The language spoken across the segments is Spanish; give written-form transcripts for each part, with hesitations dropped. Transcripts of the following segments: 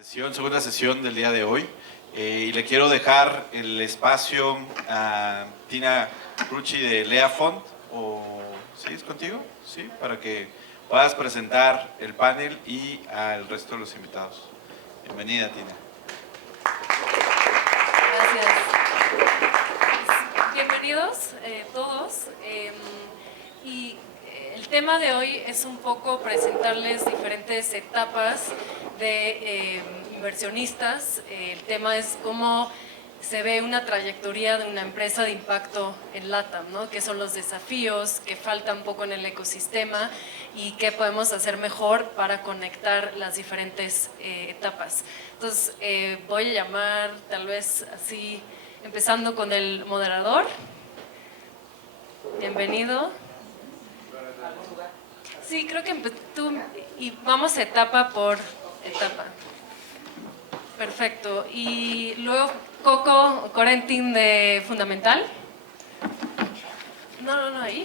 Segunda sesión del día de hoy. Y le quiero dejar el espacio a Tina Rucci de Leafont. ¿Sí es contigo? Sí, para que puedas presentar el panel y al resto de los invitados. Bienvenida, Tina. Gracias. Bienvenidos todos. Y el tema de hoy es un poco presentarles diferentes etapas de inversionistas. El tema es cómo se ve una trayectoria de una empresa de impacto en LATAM, ¿no? ¿Qué son los desafíos que faltan un poco en el ecosistema y qué podemos hacer mejor para conectar las diferentes etapas? Entonces, voy a llamar tal vez así, empezando con el moderador. Bienvenido. Sí, creo que tú, y vamos etapa por etapa. Perfecto. Y luego Coco Corentin de Fundamental. No, ahí.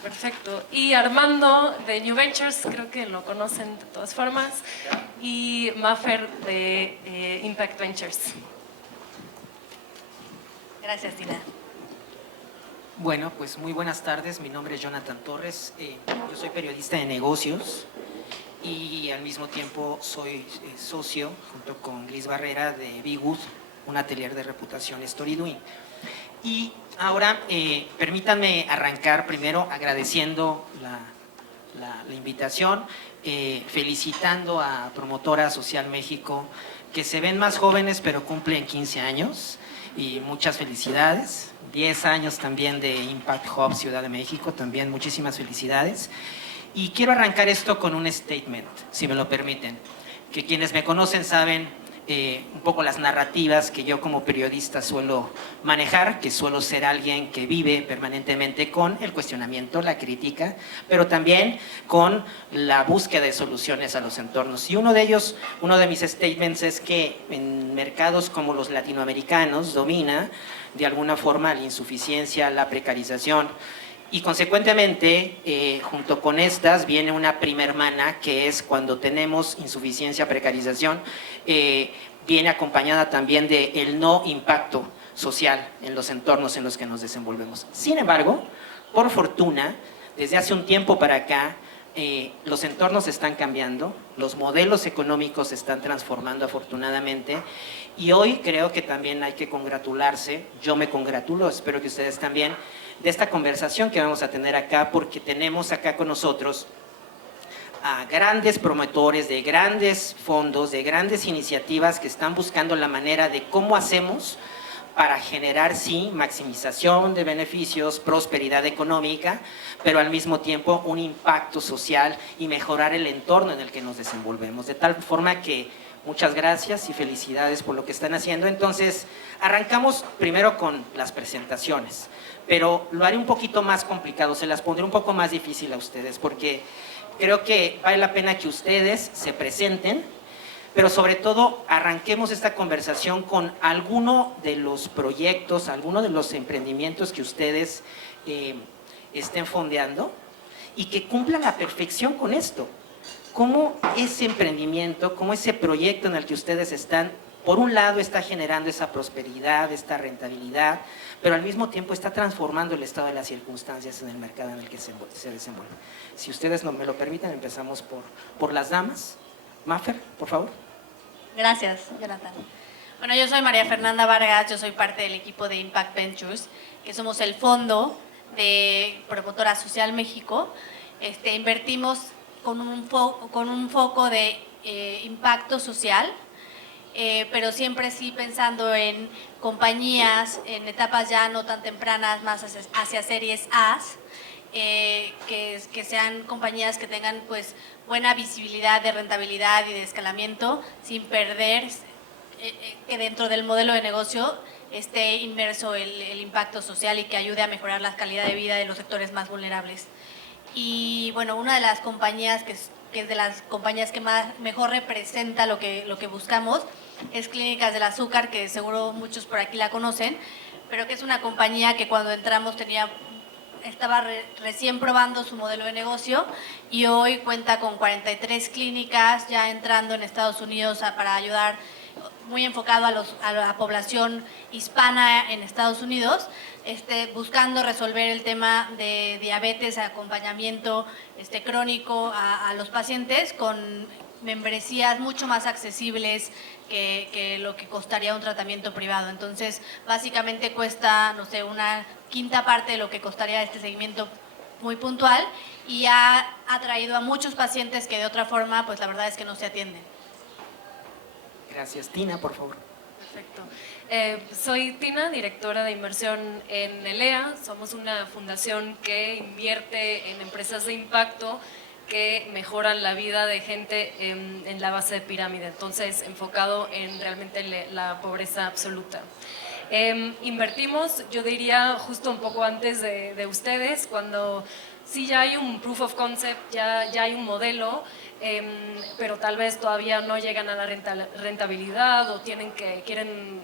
Perfecto. Y Armando de New Ventures, creo que lo conocen de todas formas. Y Maffer de Impact Ventures. Gracias, Tina. Bueno, pues muy buenas tardes. Mi nombre es Jonathan Torres. Yo soy periodista de negocios y al mismo tiempo soy socio junto con Gris Barrera de Bigwood, un atelier de reputación StoryDoing. Y ahora permítanme arrancar primero agradeciendo la invitación, felicitando a Promotora Social México, que se ven más jóvenes pero cumplen 15 años y muchas felicidades. 10 años también de Impact Hub Ciudad de México, también muchísimas felicidades. Y quiero arrancar esto con un statement, si me lo permiten, que quienes me conocen saben un poco las narrativas que yo como periodista suelo manejar, que suelo ser alguien que vive permanentemente con el cuestionamiento, la crítica, pero también con la búsqueda de soluciones a los entornos. Y uno de ellos, uno de mis statements es que en mercados como los latinoamericanos domina de alguna forma la insuficiencia, la precarización, y consecuentemente, junto con estas, viene una prima hermana, que es cuando tenemos insuficiencia, precarización, viene acompañada también del no impacto social en los entornos en los que nos desenvolvemos. Sin embargo, por fortuna, desde hace un tiempo para acá, los entornos están cambiando, los modelos económicos se están transformando afortunadamente, y hoy creo que también hay que congratularse, yo me congratulo, espero que ustedes también, de esta conversación que vamos a tener acá, porque tenemos acá con nosotros a grandes promotores de grandes fondos, de grandes iniciativas que están buscando la manera de cómo hacemos para generar, sí, maximización de beneficios, prosperidad económica, pero al mismo tiempo un impacto social y mejorar el entorno en el que nos desenvolvemos. De tal forma que muchas gracias y felicidades por lo que están haciendo. Entonces, arrancamos primero con las presentaciones, pero lo haré un poquito más complicado, se las pondré un poco más difícil a ustedes, porque creo que vale la pena que ustedes se presenten, pero sobre todo arranquemos esta conversación con alguno de los proyectos, alguno de los emprendimientos que ustedes estén fondeando y que cumplan a la perfección con esto. Cómo ese emprendimiento, cómo ese proyecto en el que ustedes están, por un lado está generando esa prosperidad, esta rentabilidad, pero al mismo tiempo está transformando el estado de las circunstancias en el mercado en el que se desenvuelve. Si ustedes no me lo permiten, empezamos por las damas. Maffer, por favor. Gracias, Jonathan. Bueno, yo soy María Fernanda Vargas, yo soy parte del equipo de Impact Ventures, que somos el fondo de Promotora Social México. Invertimos con un foco de impacto social, pero siempre sí pensando en compañías en etapas ya no tan tempranas, más hacia series A, que sean compañías que tengan pues buena visibilidad de rentabilidad y de escalamiento, sin perder que dentro del modelo de negocio esté inmerso el impacto social y que ayude a mejorar la calidad de vida de los sectores más vulnerables. Y bueno, una de las compañías que es de las compañías que mejor representa lo que buscamos es Clínicas del Azúcar, que seguro muchos por aquí la conocen, pero que es una compañía que cuando entramos tenía estaba recién probando su modelo de negocio y hoy cuenta con 43 clínicas ya entrando en Estados Unidos para ayudar, muy enfocado a la población hispana en Estados Unidos, buscando resolver el tema de diabetes, acompañamiento crónico a los pacientes con membresías mucho más accesibles que lo que costaría un tratamiento privado. Entonces, básicamente cuesta, no sé, una quinta parte de lo que costaría este seguimiento muy puntual y ha atraído a muchos pacientes que de otra forma, pues la verdad es que no se atienden. Gracias. Tina, por favor. Perfecto. Soy Tina, directora de inversión en ELEA. Somos una fundación que invierte en empresas de impacto que mejoran la vida de gente en la base de pirámide, entonces enfocado en realmente la pobreza absoluta. Invertimos, yo diría, justo un poco antes de ustedes, cuando sí ya hay un proof of concept, ya hay un modelo, pero tal vez todavía no llegan a la rentabilidad o quieren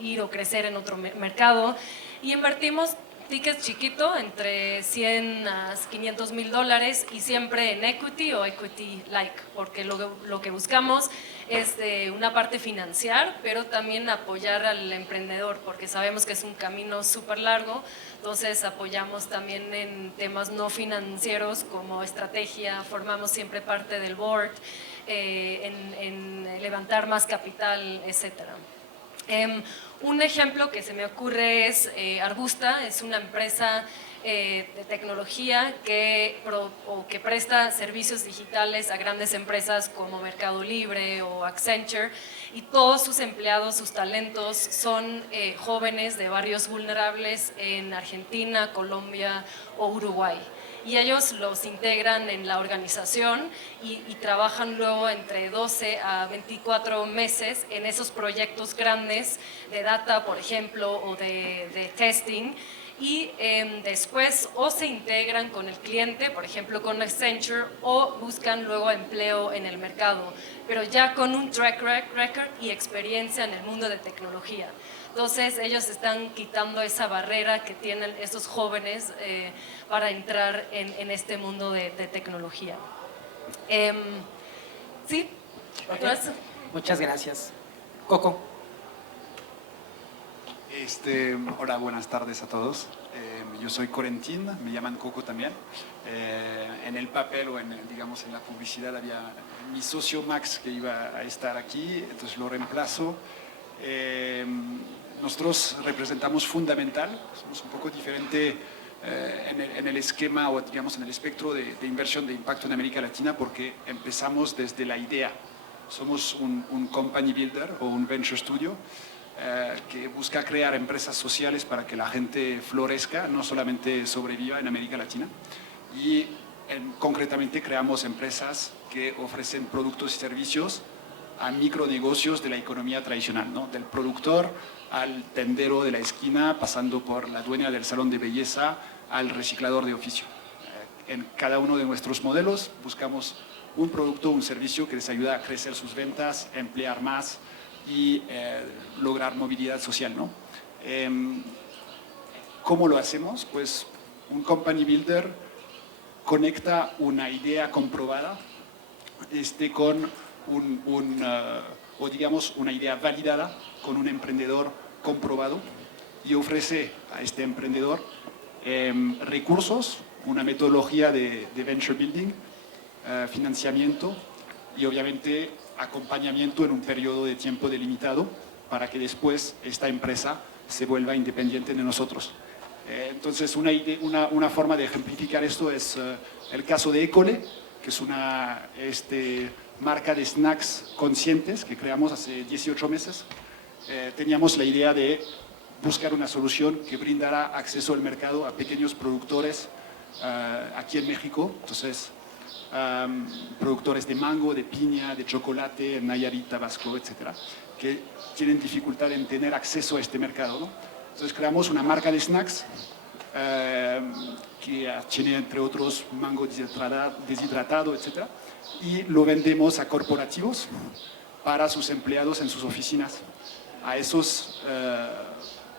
ir o crecer en otro mercado, y invertimos tickets chiquito, entre 100 a 500 mil dólares, y siempre en equity o equity-like, porque lo que buscamos es una parte financiar, pero también apoyar al emprendedor, porque sabemos que es un camino súper largo, entonces apoyamos también en temas no financieros como estrategia, formamos siempre parte del board, en levantar más capital, etcétera. Un ejemplo que se me ocurre es Arbusta, es una empresa de tecnología que presta servicios digitales a grandes empresas como Mercado Libre o Accenture, y todos sus empleados, sus talentos son jóvenes de barrios vulnerables en Argentina, Colombia o Uruguay. Y ellos los integran en la organización y trabajan luego entre 12 a 24 meses en esos proyectos grandes de data, por ejemplo, o de testing, y después o se integran con el cliente, por ejemplo con Accenture, o buscan luego empleo en el mercado, pero ya con un track record y experiencia en el mundo de tecnología. Entonces ellos están quitando esa barrera que tienen esos jóvenes para entrar en este mundo de tecnología. ¿Sí? ¿Otras? Muchas gracias. Coco. Hola, buenas tardes a todos. Yo soy Corentín, me llaman Coco también. En el papel o digamos en la publicidad había mi socio Max que iba a estar aquí, entonces lo reemplazo. Nosotros representamos Fundamental, somos un poco diferente en el esquema o digamos en el espectro de inversión de impacto en América Latina, porque empezamos desde la idea. Somos un company builder o un venture studio que busca crear empresas sociales para que la gente florezca, no solamente sobreviva en América Latina. Y concretamente creamos empresas que ofrecen productos y servicios a micronegocios de la economía tradicional, ¿no? Del productor al tendero de la esquina, pasando por la dueña del salón de belleza, al reciclador de oficio. En cada uno de nuestros modelos buscamos un producto, un servicio que les ayuda a crecer sus ventas, emplear más y lograr movilidad social, ¿no? ¿Cómo lo hacemos? Pues un company builder conecta una idea comprobada con o digamos una idea validada con un emprendedor comprobado, y ofrece a este emprendedor recursos, una metodología de venture building, financiamiento y obviamente acompañamiento en un periodo de tiempo delimitado para que después esta empresa se vuelva independiente de nosotros. Entonces una forma de ejemplificar esto es el caso de École, que es una marca de snacks conscientes que creamos hace 18 meses. Teníamos la idea de buscar una solución que brindara acceso al mercado a pequeños productores aquí en México. Entonces, productores de mango, de piña, de chocolate, Nayarit, Tabasco, etcétera, que tienen dificultad en tener acceso a este mercado, ¿no? Entonces creamos una marca de snacks que tiene entre otros mango deshidratado, etcétera, y lo vendemos a corporativos para sus empleados en sus oficinas. A esos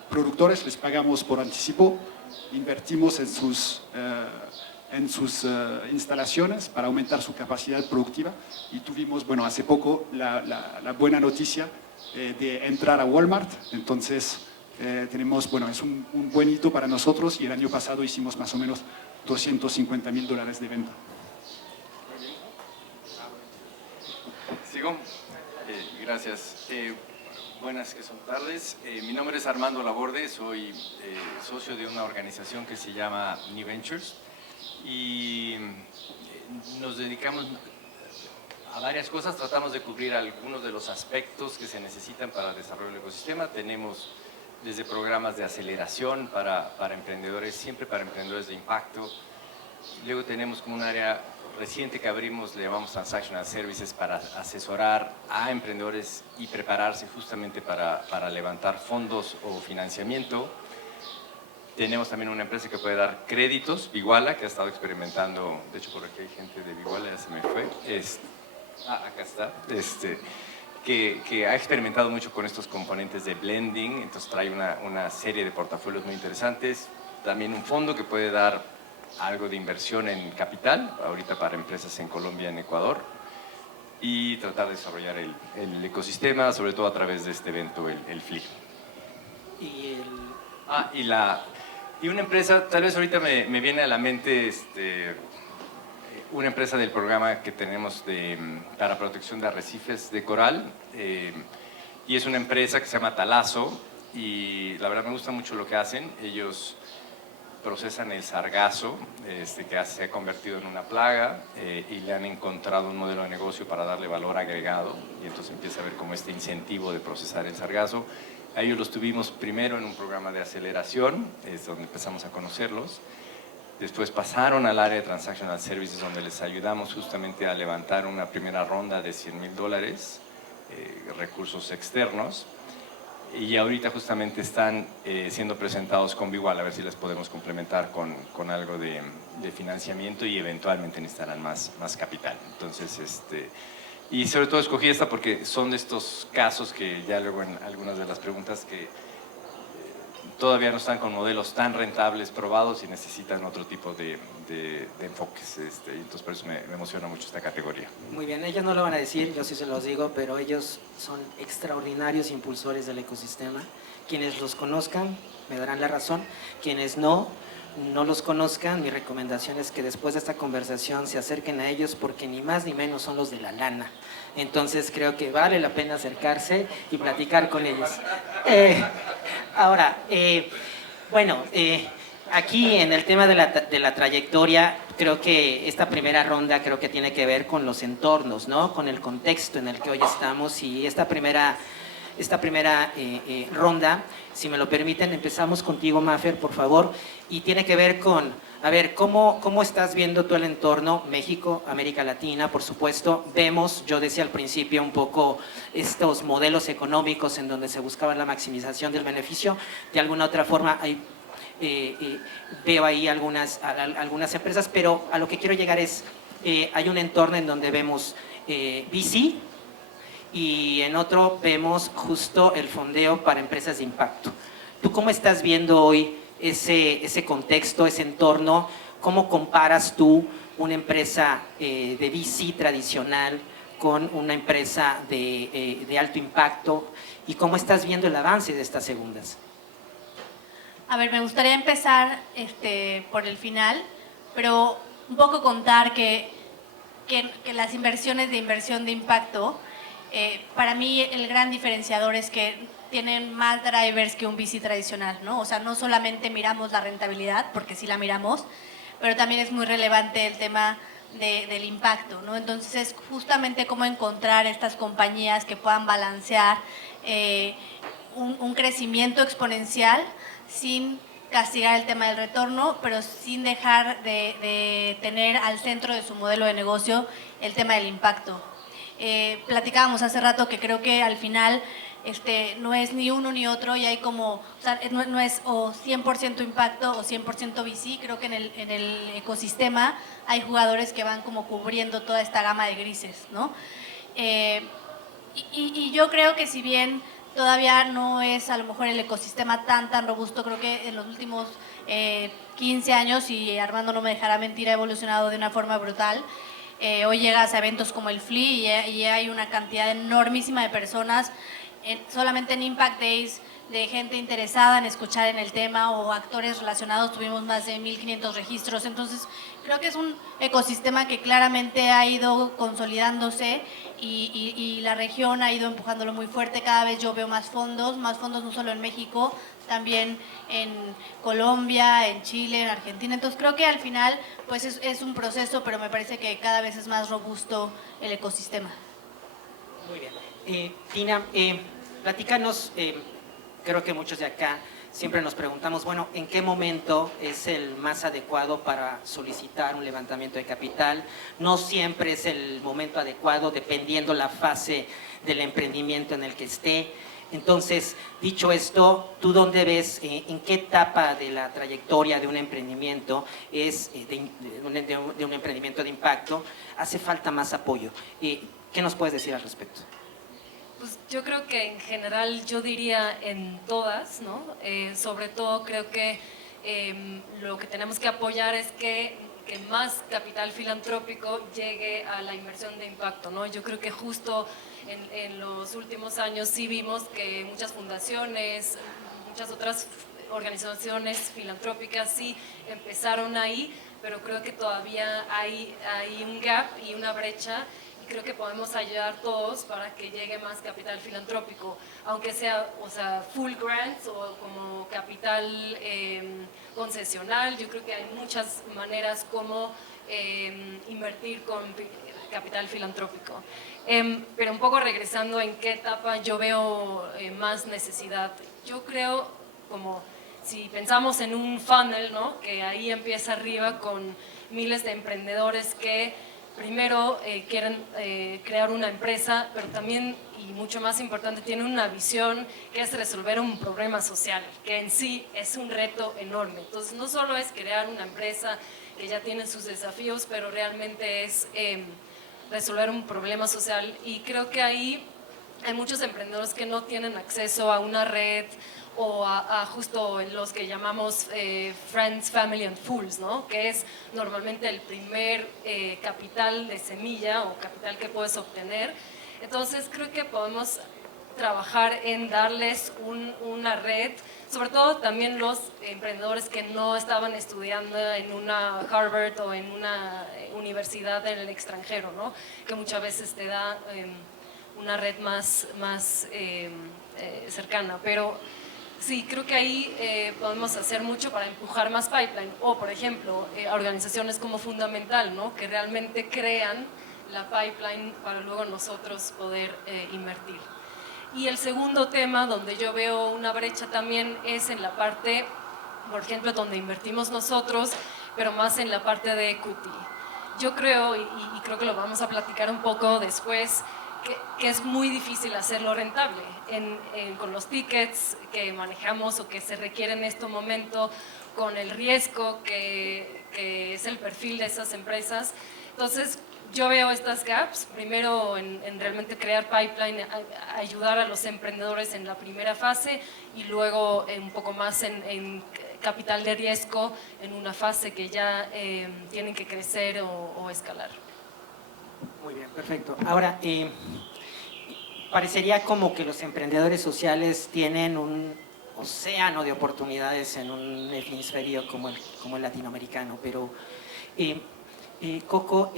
productores les pagamos por anticipo invertimos en sus instalaciones para aumentar su capacidad productiva y tuvimos, bueno, hace poco la buena noticia de entrar a Walmart. Entonces tenemos, bueno, es un buen hito para nosotros y el año pasado hicimos más o menos $250,000 de venta. ¿Sigo? Gracias. Buenas que son tardes. Mi nombre es Armando Laborde, soy socio de una organización que se llama New Ventures y nos dedicamos a varias cosas, tratamos de cubrir algunos de los aspectos que se necesitan para el desarrollo del ecosistema. Tenemos desde programas de aceleración para emprendedores, siempre para emprendedores de impacto. Luego tenemos como un área reciente que abrimos, le llamamos Transactional Services, para asesorar a emprendedores y prepararse justamente para levantar fondos o financiamiento. Tenemos también una empresa que puede dar créditos, Viguala, que ha estado experimentando, de hecho por aquí hay gente de Viguala, ya se me fue, acá está, que ha experimentado mucho con estos componentes de blending, entonces trae una serie de portafolios muy interesantes. También un fondo que puede dar algo de inversión en capital, ahorita para empresas en Colombia, en Ecuador, y tratar de desarrollar el ecosistema, sobre todo a través de este evento, el FLI. Y una empresa, tal vez ahorita me viene a la mente una empresa del programa que tenemos para protección de arrecifes de coral, y es una empresa que se llama Talazo, y la verdad me gusta mucho lo que hacen. Ellos procesan el sargazo, que se ha convertido en una plaga, y le han encontrado un modelo de negocio para darle valor agregado, y entonces empieza a ver como este incentivo de procesar el sargazo. A ellos los tuvimos primero en un programa de aceleración, es donde empezamos a conocerlos. Después pasaron al área de Transactional Services, donde les ayudamos justamente a levantar una primera ronda de $100,000, recursos externos. Y ahorita justamente están siendo presentados con Viguala, a ver si les podemos complementar con algo de financiamiento, y eventualmente necesitarán más capital. Entonces, y sobre todo escogí esta porque son de estos casos que ya luego en algunas de las preguntas que todavía no están con modelos tan rentables probados y necesitan otro tipo de enfoques. Entonces por eso me emociona mucho esta categoría. Muy bien, ellos no lo van a decir, yo sí se los digo, pero ellos son extraordinarios impulsores del ecosistema. Quienes los conozcan me darán la razón, quienes no los conozcan, mi recomendación es que después de esta conversación se acerquen a ellos, porque ni más ni menos son los de la lana. Entonces creo que vale la pena acercarse y platicar con ellos. Ahora, aquí en el tema de la trayectoria, creo que esta primera ronda creo que tiene que ver con los entornos, ¿no? Con el contexto en el que hoy estamos, y esta primera ronda, si me lo permiten, empezamos contigo, Mafer, por favor, y tiene que ver con, a ver, ¿cómo estás viendo tú el entorno? México, América Latina, por supuesto. Vemos, yo decía al principio, un poco estos modelos económicos en donde se buscaba la maximización del beneficio. De alguna otra forma, veo ahí algunas empresas, pero a lo que quiero llegar es, hay un entorno en donde vemos VC, y en otro vemos justo el fondeo para empresas de impacto. ¿Tú cómo estás viendo hoy ese contexto, ese entorno? ¿Cómo comparas tú una empresa de VC tradicional con una empresa de alto impacto? ¿Y cómo estás viendo el avance de estas segundas? A ver, me gustaría empezar por el final, pero un poco contar que las inversiones de inversión de impacto, para mí el gran diferenciador es que tienen más drivers que un VC tradicional, ¿no? O sea, no solamente miramos la rentabilidad, porque sí la miramos, pero también es muy relevante el tema del impacto, ¿no? Entonces es justamente cómo encontrar estas compañías que puedan balancear un crecimiento exponencial sin castigar el tema del retorno, pero sin dejar de tener al centro de su modelo de negocio el tema del impacto. Platicábamos hace rato que creo que al final no es ni uno ni otro, y hay como, o sea, no es o 100% impacto o 100% VC. Creo que en el ecosistema hay jugadores que van como cubriendo toda esta gama de grises, ¿no? Y yo creo que si bien todavía no es a lo mejor el ecosistema tan robusto, creo que en los últimos 15 años, y Armando no me dejará mentir, ha evolucionado de una forma brutal. Hoy llegas a eventos como el FLI y hay una cantidad enormísima de personas solamente en Impact Days, de gente interesada en escuchar en el tema o actores relacionados. Tuvimos más de 1.500 registros. Entonces creo que es un ecosistema que claramente ha ido consolidándose y la región ha ido empujándolo muy fuerte. Cada vez yo veo más fondos no solo en México, también en Colombia, en Chile, en Argentina. Entonces creo que al final pues es un proceso, pero me parece que cada vez es más robusto el ecosistema. Muy bien. Tina, platícanos, creo que muchos de acá siempre nos preguntamos, bueno, ¿en qué momento es el más adecuado para solicitar un levantamiento de capital? No siempre es el momento adecuado, dependiendo la fase del emprendimiento en el que esté. Entonces, dicho esto, ¿tú dónde ves, en qué etapa de la trayectoria de un emprendimiento de un emprendimiento de impacto hace falta más apoyo? ¿Qué nos puedes decir al respecto? Pues yo creo que en general yo diría en todas, ¿no? Sobre todo creo que lo que tenemos que apoyar es que más capital filantrópico llegue a la inversión de impacto, ¿no? Yo creo que justo en los últimos años sí vimos que muchas fundaciones, muchas otras organizaciones filantrópicas sí empezaron ahí, pero creo que todavía hay un gap y una brecha. Creo que podemos ayudar todos para que llegue más capital filantrópico, aunque sea, o sea, full grants o como capital concesional. Yo creo que hay muchas maneras como invertir con capital filantrópico. Pero un poco regresando en qué etapa yo veo más necesidad. Yo creo, como si pensamos en un funnel, ¿no? Que ahí empieza arriba con miles de emprendedores que primero quieren crear una empresa, pero también, y mucho más importante, tienen una visión que es resolver un problema social, que en sí es un reto enorme. Entonces, no solo es crear una empresa que ya tiene sus desafíos, pero realmente es resolver un problema social. Y creo que ahí hay muchos emprendedores que no tienen acceso a una red o a justo los que llamamos Friends, Family and Fools, ¿no? Que es normalmente el primer capital de semilla o capital que puedes obtener. Entonces creo que podemos trabajar en darles una red, sobre todo también los emprendedores que no estaban estudiando en una Harvard o en una universidad en el extranjero, ¿no? Que muchas veces te da una red más cercana, pero sí, creo que ahí podemos hacer mucho para empujar más pipeline, o por ejemplo, organizaciones como Fundamental, ¿no? Que realmente crean la pipeline para luego nosotros poder invertir. Y el segundo tema donde yo veo una brecha también es en la parte, por ejemplo, donde invertimos nosotros, pero más en la parte de equity. Yo creo, y creo que lo vamos a platicar un poco después, que es muy difícil hacerlo rentable con los tickets que manejamos o que se requieren en este momento, con el riesgo que es el perfil de esas empresas. Entonces, yo veo estas gaps, primero en realmente crear pipeline, ayudar a los emprendedores en la primera fase y luego un poco más en capital de riesgo en una fase que ya tienen que crecer o escalar. Muy bien, perfecto. Ahora, parecería como que los emprendedores sociales tienen un océano de oportunidades en un hemisferio como el latinoamericano, pero Coco,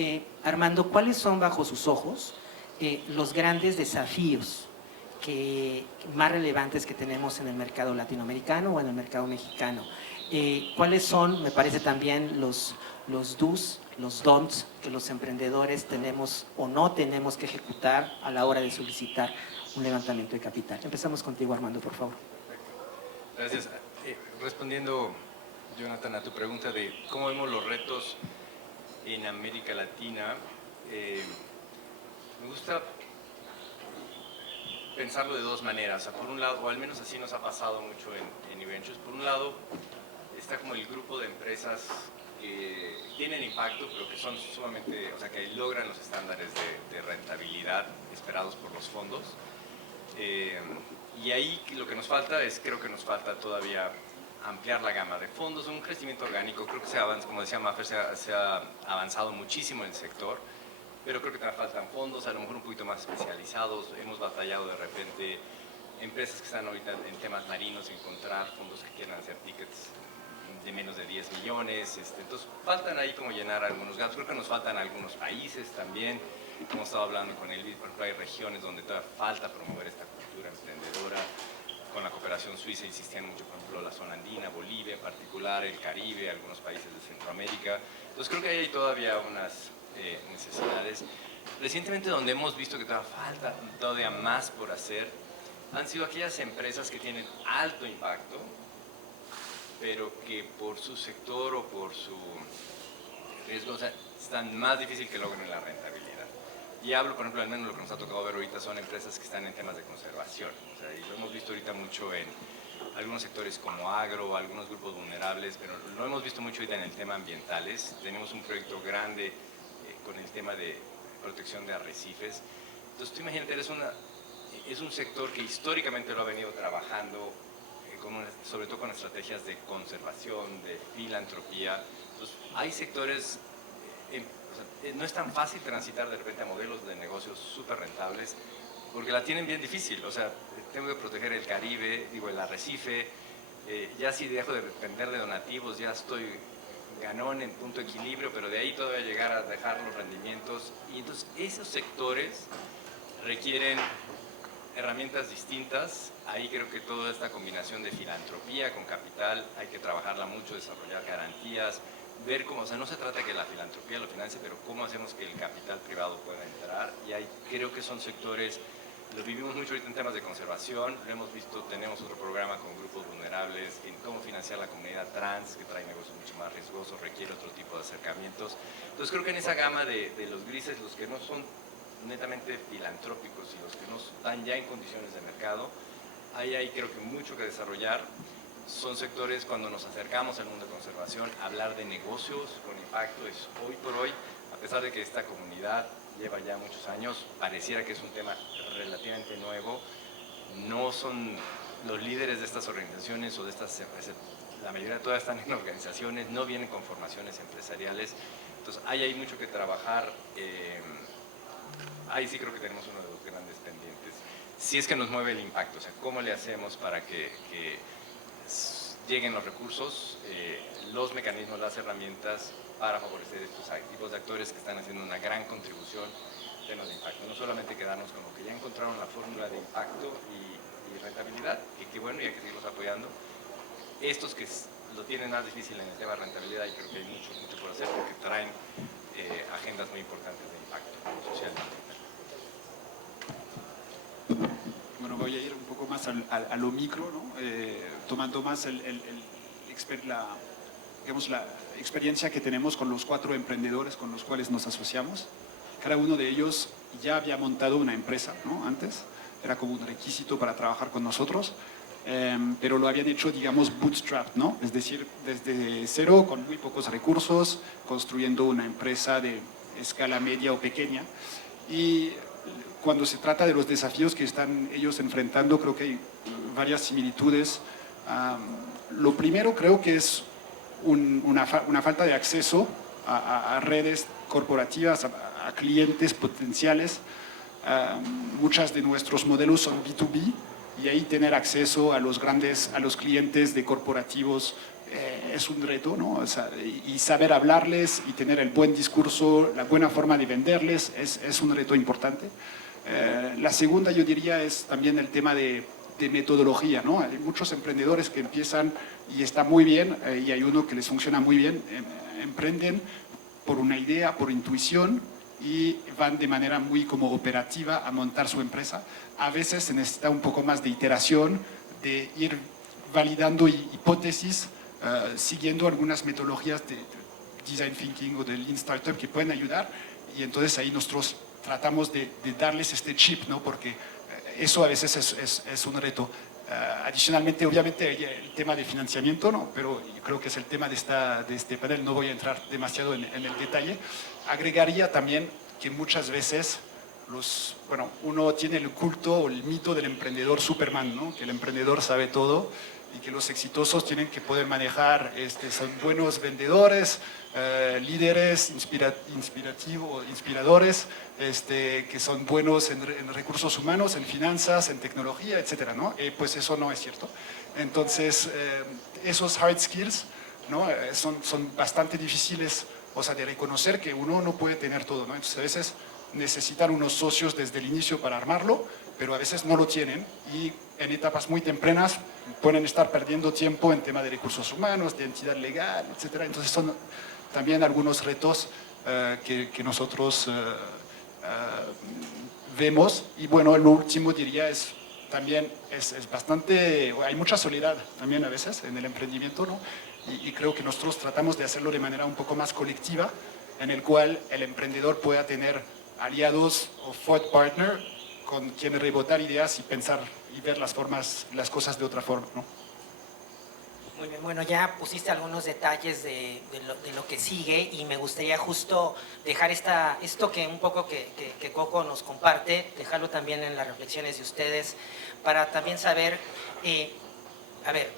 Armando, ¿cuáles son bajo sus ojos los grandes desafíos más relevantes que tenemos en el mercado latinoamericano o en el mercado mexicano? ¿Cuáles son, me parece también, los do's, los don'ts que los emprendedores tenemos o no tenemos que ejecutar a la hora de solicitar un levantamiento de capital? Empezamos contigo, Armando, por favor. Gracias. Respondiendo, Jonathan, a tu pregunta de cómo vemos los retos en América Latina, me gusta pensarlo de dos maneras. Por un lado, o al menos así nos ha pasado mucho en eVentures. Por un lado, está como el grupo de empresas que tienen impacto, pero que son sumamente, o sea, que logran los estándares de rentabilidad esperados por los fondos. Y ahí lo que nos falta creo que nos falta todavía ampliar la gama de fondos, un crecimiento orgánico. Creo que como decía Maffer, se ha avanzado muchísimo en el sector, pero creo que todavía faltan fondos, a lo mejor un poquito más especializados. Hemos batallado de repente empresas que están ahorita en temas marinos, encontrar fondos que quieran hacer tickets de menos de 10 millones. Entonces, faltan ahí como llenar algunos gaps. Creo que nos faltan algunos países también. Hemos estado hablando con el BID, por ejemplo, hay regiones donde todavía falta promover esta cultura emprendedora. Con la cooperación suiza insistían mucho, por ejemplo, la zona andina, Bolivia en particular, el Caribe, algunos países de Centroamérica. Entonces, creo que ahí hay todavía unas necesidades. Recientemente, donde hemos visto que todavía falta todavía más por hacer, han sido aquellas empresas que tienen alto impacto, pero que por su sector o por su riesgo, o sea, están más difícil que logren la rentabilidad. Y hablo, por ejemplo, al menos lo que nos ha tocado ver ahorita son empresas que están en temas de conservación. O sea, y lo hemos visto ahorita mucho en algunos sectores como agro, algunos grupos vulnerables, pero lo hemos visto mucho ahorita en el tema ambientales. Tenemos un proyecto grande con el tema de protección de arrecifes. Entonces, tú imagínate, es un sector que históricamente lo ha venido trabajando, sobre todo con estrategias de conservación, de filantropía. Entonces, hay sectores, o sea, no es tan fácil transitar de repente a modelos de negocios súper rentables, porque la tienen bien difícil. O sea, tengo que proteger el Caribe, digo, el arrecife, ya si dejo de depender de donativos, ya estoy ganón en punto de equilibrio, pero de ahí todavía llegar a dejar los rendimientos. Y entonces esos sectores requieren herramientas distintas. Ahí creo que toda esta combinación de filantropía con capital hay que trabajarla mucho, desarrollar garantías, ver cómo, o sea, no se trata de que la filantropía lo financie, pero cómo hacemos que el capital privado pueda entrar. Y ahí creo que son sectores, lo vivimos mucho ahorita en temas de conservación, lo hemos visto, tenemos otro programa con grupos vulnerables, en cómo financiar la comunidad trans, que trae negocios mucho más riesgosos, requiere otro tipo de acercamientos. Entonces creo que en esa gama de los grises, los que no son netamente filantrópicos y los que no están ya en condiciones de mercado, ahí hay creo que mucho que desarrollar. Son sectores, cuando nos acercamos al mundo de conservación, hablar de negocios con impacto es hoy por hoy, a pesar de que esta comunidad lleva ya muchos años, pareciera que es un tema relativamente nuevo. No son los líderes de estas organizaciones o de estas empresas, la mayoría todas están en organizaciones, no vienen con formaciones empresariales. Entonces ahí hay mucho que trabajar. Ahí sí creo que tenemos uno de los grandes pendientes. Si es que nos mueve el impacto, o sea, ¿cómo le hacemos para que lleguen los recursos, los mecanismos, las herramientas para favorecer estos tipos de actores que están haciendo una gran contribución en temas de impacto? No solamente quedarnos con lo que ya encontraron la fórmula de impacto y rentabilidad, que bueno, y hay que seguirlos apoyando. Estos que lo tienen más difícil en el tema de rentabilidad, y creo que hay mucho por hacer porque traen agendas muy importantes de impacto social. Bueno, voy a ir un poco más a lo micro, ¿no? Tomando más la experiencia que tenemos con los 4 emprendedores con los cuales nos asociamos. Cada uno de ellos ya había montado una empresa, ¿no? Antes, era como un requisito para trabajar con nosotros, pero lo habían hecho, digamos, bootstrap, ¿no? Es decir, desde cero, con muy pocos recursos, construyendo una empresa de escala media o pequeña. Y cuando se trata de los desafíos que están ellos enfrentando, creo que hay varias similitudes. Lo primero creo que es una falta de acceso a redes corporativas, a clientes potenciales. Muchas de nuestros modelos son B2B y ahí tener acceso a los clientes de corporativos es un reto, ¿no? O sea, y saber hablarles y tener el buen discurso, la buena forma de venderles es un reto importante. La segunda, yo diría, es también el tema de metodología, ¿no? Hay muchos emprendedores que empiezan y está muy bien, y hay uno que les funciona muy bien, emprenden por una idea, por intuición, y van de manera muy como operativa a montar su empresa. A veces se necesita un poco más de iteración, de ir validando hipótesis, siguiendo algunas metodologías de design thinking o de lean startup que pueden ayudar, y entonces ahí nosotros tratamos de darles este chip, ¿no? Porque eso a veces es un reto. Adicionalmente, obviamente, el tema de financiamiento, ¿no? Pero yo creo que es el tema de este panel, no voy a entrar demasiado en el detalle. Agregaría también que muchas veces uno tiene el culto o el mito del emprendedor Superman, ¿no? Que el emprendedor sabe todo y que los exitosos tienen que poder manejar, son buenos vendedores, líderes inspiradores, que son buenos en recursos humanos, en finanzas, en tecnología, etcétera, ¿no? Pues eso no es cierto. Entonces, esos hard skills, ¿no? son bastante difíciles, o sea, de reconocer que uno no puede tener todo, ¿no? Entonces, a veces necesitan unos socios desde el inicio para armarlo, pero a veces no lo tienen y en etapas muy tempranas pueden estar perdiendo tiempo en tema de recursos humanos, de entidad legal, etcétera. Entonces, son también algunos retos que nosotros vemos. Y bueno, lo último diría también es bastante, hay mucha soledad también a veces en el emprendimiento, ¿no? Y creo que nosotros tratamos de hacerlo de manera un poco más colectiva, en el cual el emprendedor pueda tener aliados o thought partner con quien rebotar ideas y pensar y ver las cosas de otra forma, ¿no? Muy bien, bueno, ya pusiste algunos detalles de lo que sigue y me gustaría justo dejar esto que un poco que Coco nos comparte, dejarlo también en las reflexiones de ustedes para también saber, a ver,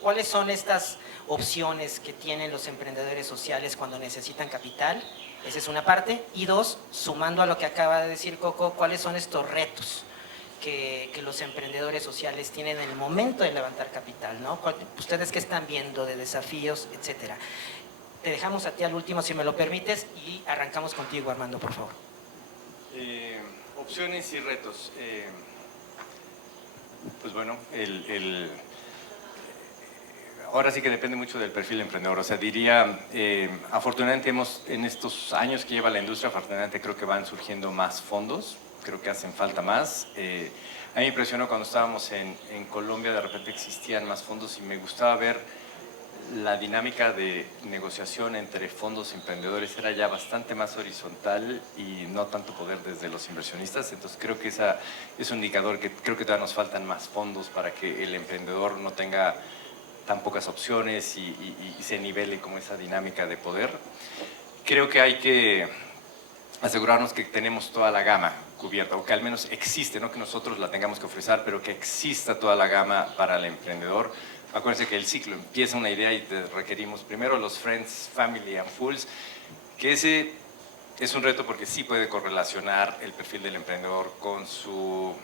¿cuáles son estas opciones que tienen los emprendedores sociales cuando necesitan capital? Esa es una parte. Y dos, sumando a lo que acaba de decir Coco, ¿cuáles son estos retos que los emprendedores sociales tienen en el momento de levantar capital, ¿no? ¿Ustedes qué están viendo de desafíos, etcétera? Te dejamos a ti al último, si me lo permites, y arrancamos contigo, Armando, por favor. Opciones y retos. Pues bueno, ahora sí que depende mucho del perfil emprendedor. O sea, diría, afortunadamente en estos años que lleva la industria, afortunadamente creo que van surgiendo más fondos. Creo que hacen falta más. A mí me impresionó cuando estábamos en Colombia, de repente existían más fondos y me gustaba ver la dinámica de negociación entre fondos y emprendedores era ya bastante más horizontal y no tanto poder desde los inversionistas. Entonces creo que esa es un indicador que creo que todavía nos faltan más fondos para que el emprendedor no tenga tan pocas opciones y se nivele como esa dinámica de poder. Creo que hay que asegurarnos que tenemos toda la gama cubierta, o que al menos existe, no que nosotros la tengamos que ofrecer, pero que exista toda la gama para el emprendedor. Acuérdense que el ciclo empieza una idea y te requerimos primero los friends, family and fools, que ese es un reto porque sí puede correlacionar el perfil del emprendedor con sus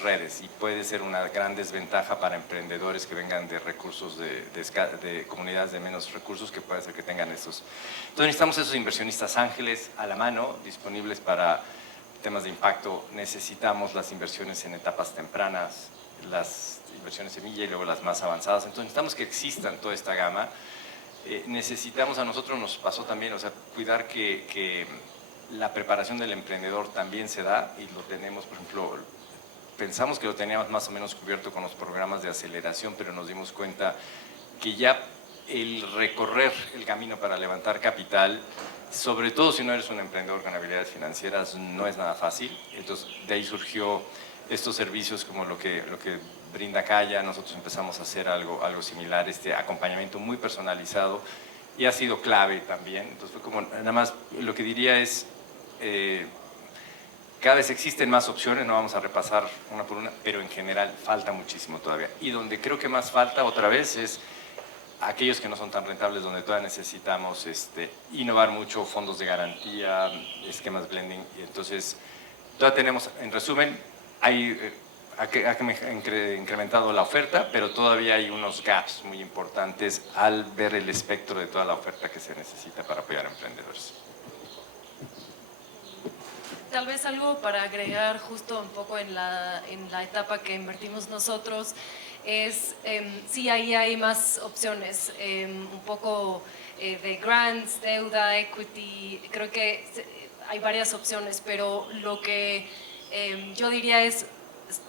redes y puede ser una gran desventaja para emprendedores que vengan de recursos de comunidades de menos recursos, que puede ser que tengan esos. Entonces necesitamos esos inversionistas ángeles a la mano, disponibles para temas de impacto. Necesitamos las inversiones en etapas tempranas, las inversiones semilla y luego las más avanzadas. Entonces necesitamos que existan toda esta gama. Necesitamos, a nosotros nos pasó también, o sea, cuidar que la preparación del emprendedor también se da y lo tenemos, por ejemplo, pensamos que lo teníamos más o menos cubierto con los programas de aceleración, pero nos dimos cuenta que ya el recorrer el camino para levantar capital, sobre todo si no eres un emprendedor con habilidades financieras, no es nada fácil. Entonces, de ahí surgió estos servicios como lo que brinda Calla. Nosotros empezamos a hacer algo similar, este acompañamiento muy personalizado, y ha sido clave también. Entonces, fue como, nada más, lo que diría es, cada vez existen más opciones, no vamos a repasar una por una, pero en general falta muchísimo todavía. Y donde creo que más falta otra vez es aquellos que no son tan rentables, donde todavía necesitamos innovar mucho, fondos de garantía, esquemas blending. Y entonces, todavía tenemos, en resumen, ha incrementado la oferta, pero todavía hay unos gaps muy importantes al ver el espectro de toda la oferta que se necesita para apoyar a emprendedores. Tal vez algo para agregar justo un poco en la etapa que invertimos nosotros es, sí, ahí hay más opciones, un poco de grants, deuda, equity, creo que hay varias opciones, pero lo que yo diría es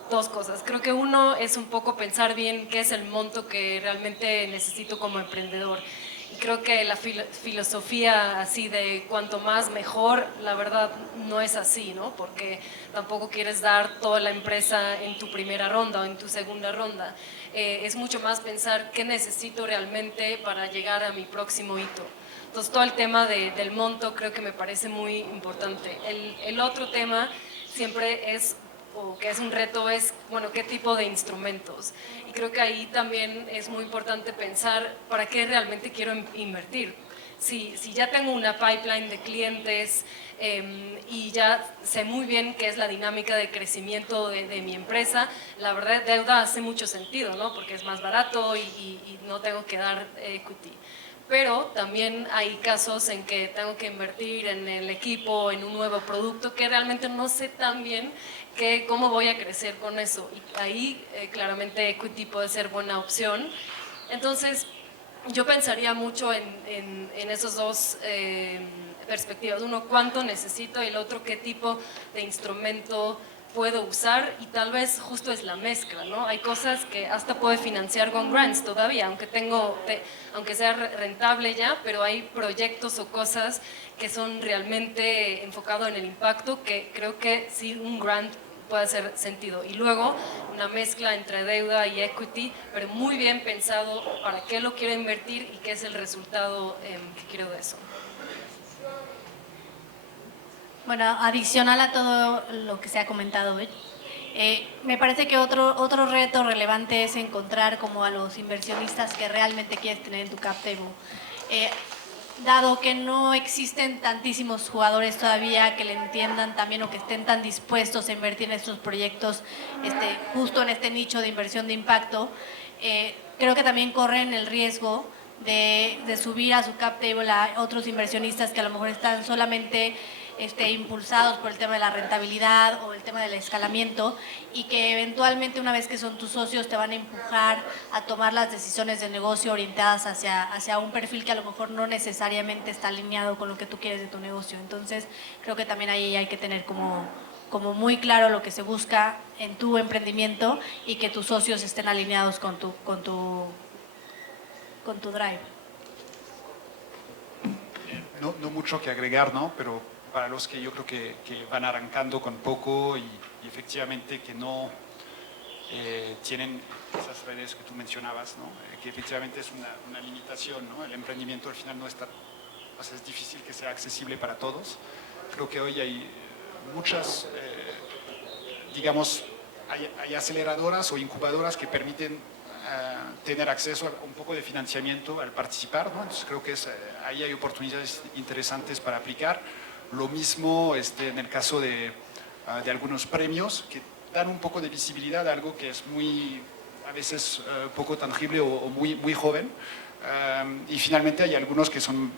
dos cosas. Creo que uno es un poco pensar bien qué es el monto que realmente necesito como emprendedor. Y creo que la filosofía así de cuanto más mejor, la verdad no es así, ¿no? Porque tampoco quieres dar toda la empresa en tu primera ronda o en tu segunda ronda. Es mucho más pensar qué necesito realmente para llegar a mi próximo hito. Entonces todo el tema del monto creo que me parece muy importante. El otro tema siempre es o que es un reto es, bueno, qué tipo de instrumentos. Y creo que ahí también es muy importante pensar para qué realmente quiero invertir. Si ya tengo una pipeline de clientes y ya sé muy bien qué es la dinámica de crecimiento de mi empresa, la verdad deuda hace mucho sentido, ¿no? Porque es más barato y no tengo que dar equity. Pero también hay casos en que tengo que invertir en el equipo, en un nuevo producto que realmente no sé tan bien cómo voy a crecer con eso. Y ahí claramente equity puede ser buena opción. Entonces, yo pensaría mucho en esos dos perspectivas. Uno, cuánto necesito, y el otro, qué tipo de instrumento puedo usar, y tal vez justo es la mezcla, ¿no? Hay cosas que hasta puedo financiar con grants todavía, aunque sea rentable ya, pero hay proyectos o cosas que son realmente enfocados en el impacto que creo que sí un grant puede hacer sentido. Y luego una mezcla entre deuda y equity, pero muy bien pensado para qué lo quiero invertir y qué es el resultado que quiero de eso. Bueno, adicional a todo lo que se ha comentado hoy, me parece que otro reto relevante es encontrar como a los inversionistas que realmente quieres tener en tu cap table. Dado que no existen tantísimos jugadores todavía que le entiendan también o que estén tan dispuestos a invertir en estos proyectos justo en este nicho de inversión de impacto, creo que también corren el riesgo de subir a su cap table a otros inversionistas que a lo mejor están solamente impulsados por el tema de la rentabilidad o el tema del escalamiento, y que eventualmente una vez que son tus socios te van a empujar a tomar las decisiones de negocio orientadas hacia un perfil que a lo mejor no necesariamente está alineado con lo que tú quieres de tu negocio. Entonces creo que también ahí hay que tener como muy claro lo que se busca en tu emprendimiento y que tus socios estén alineados con tu drive. No mucho que agregar, ¿no? Pero para los que yo creo que van arrancando con poco y efectivamente que no tienen esas redes que tú mencionabas, ¿no? Que efectivamente es una limitación, ¿no? El emprendimiento al final no está, o sea, es difícil que sea accesible para todos. Creo que hoy hay muchas, digamos, hay aceleradoras o incubadoras que permiten tener acceso a un poco de financiamiento al participar, ¿no? Entonces creo que ahí hay oportunidades interesantes para aplicar. Lo mismo en el caso de algunos premios que dan un poco de visibilidad a algo que es muy, a veces poco tangible o muy joven. Y finalmente hay algunos que son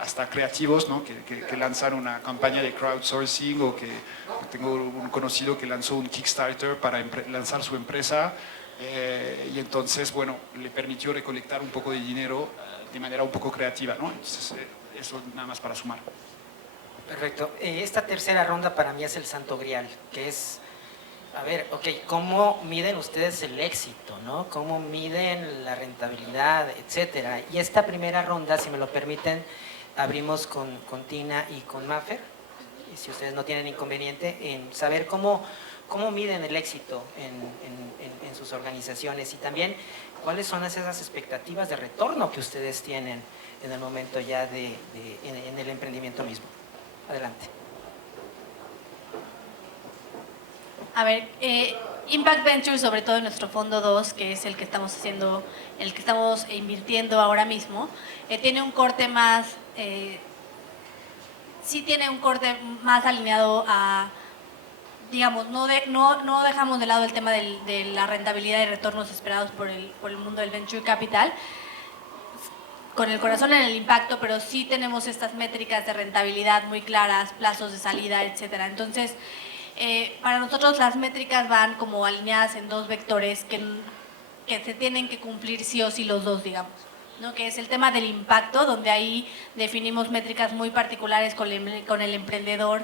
hasta creativos, ¿no? que lanzan una campaña de crowdsourcing, o que tengo un conocido que lanzó un Kickstarter para lanzar su empresa. Y entonces, bueno, le permitió recolectar un poco de dinero de manera un poco creativa, ¿no? Entonces, eso nada más para sumar. Perfecto. Esta tercera ronda para mí es el santo grial, que es, a ver, ok, ¿cómo miden ustedes el éxito, no? ¿Cómo miden la rentabilidad, etcétera? Y esta primera ronda, si me lo permiten, abrimos con Tina y con Mafer, y si ustedes no tienen inconveniente, en saber cómo miden el éxito en sus organizaciones, y también cuáles son esas expectativas de retorno que ustedes tienen en el momento ya en el emprendimiento mismo. Adelante. A ver, Impact Ventures, sobre todo en nuestro fondo 2, que es el que estamos haciendo, el que estamos invirtiendo ahora mismo, tiene un corte más, sí tiene un corte más alineado a, digamos, no dejamos de lado el tema de la rentabilidad y retornos esperados por el mundo del venture capital, con el corazón en el impacto, pero sí tenemos estas métricas de rentabilidad muy claras, plazos de salida, etcétera. Entonces, para nosotros las métricas van como alineadas en dos vectores que se tienen que cumplir sí o sí los dos, digamos, ¿no? Que es el tema del impacto, donde ahí definimos métricas muy particulares con el emprendedor,